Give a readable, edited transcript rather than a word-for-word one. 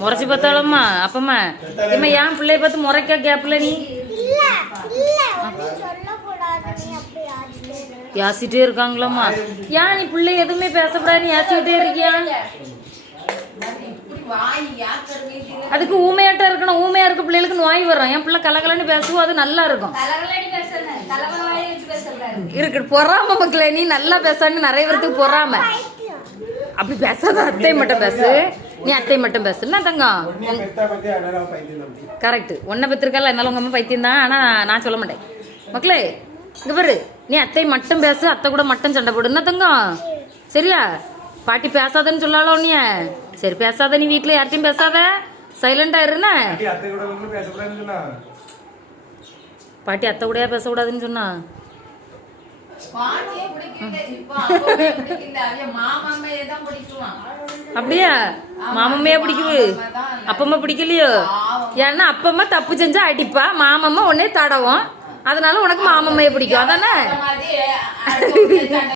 முறைச்சி பார்த்தாலும்மா அப்பம்மா இம்மா ஏன் பிள்ளைய பார்த்து முறைக்க கேப்ல நீ யாசிட்டே இருக்காங்களாம்மா ஏன் நீ பிள்ளை எதுவுமே பேசக்கூடாது நீ யாசிக்கிட்டே இருக்கியா அதுக்கு ஊமையாட்டா இருக்கணும் ஊமையா இருக்க பிள்ளைகளுக்கு நோய் வரும் என் பிள்ளை கலகலன்னு பேசுவோம் அது நல்லா இருக்கும் இருக்கு பொறாம மக்களே நீ நல்லா பேசான்னு நிறைய பேருக்கு பொறாம அப்படி பேசாத அத்தை மட்டும் பேசு நீ அத்தை மட்டும் பேசுனா தங்கம் கரெக்ட் ஒன்ன பெற்றிருக்கல என்னால உங்க அம்மா பைத்தியம் தான் ஆனா நான் சொல்ல மாட்டேன் மக்களே இங்க பாரு நீ அத்தை மட்டும் பேசு அத்தை கூட மட்டும் சண்டை போடு என்ன தங்கம் சரியா பாட்டி பேசாதன்னு சொல்லாலோ நீ சரி பேசாத நீ வீட்டுல யார்ட்டையும் பேசாத சைலண்டா இருன பாட்டி அத்தை கூடயா பேசக்கூடாதுன்னு சொன்னா அப்படியா மாமம்மையா பிடிக்குது அப்பம்மா பிடிக்கலையோ ஏன்னா அப்பம்மா தப்பு செஞ்சா அடிப்பா மாமம்மா உடனே தடவும் அதனால உனக்கு மாமம்மைய பிடிக்கும் அதானே